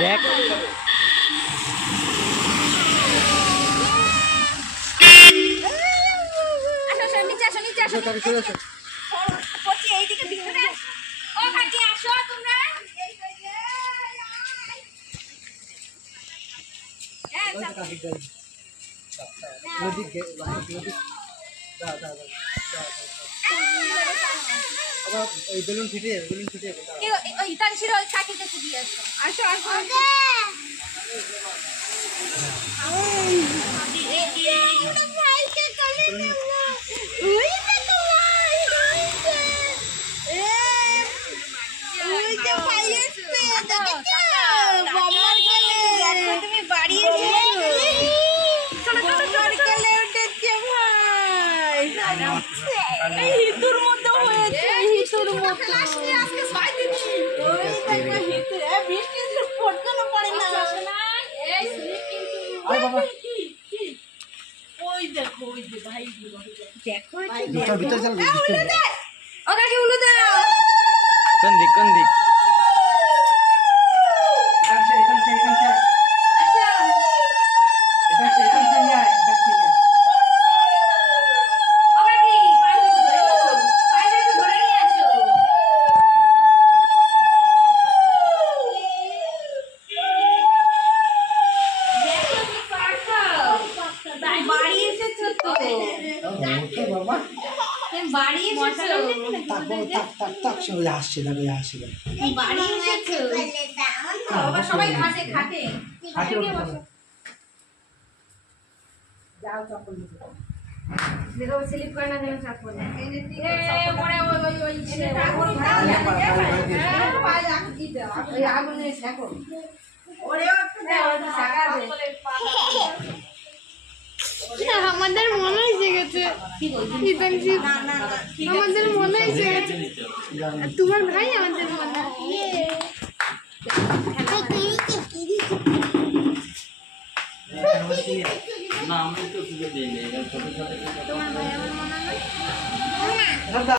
দেখ বেলুন ফিটিয়ে আসো আসো কোন দিক স্লিপ করে না যেন চাপ পড়ে আমাদের মনে হয়েছে গেছে আমাদের মনে হয়েছে তোমার ভাই আমাদের মনে না আমরা তো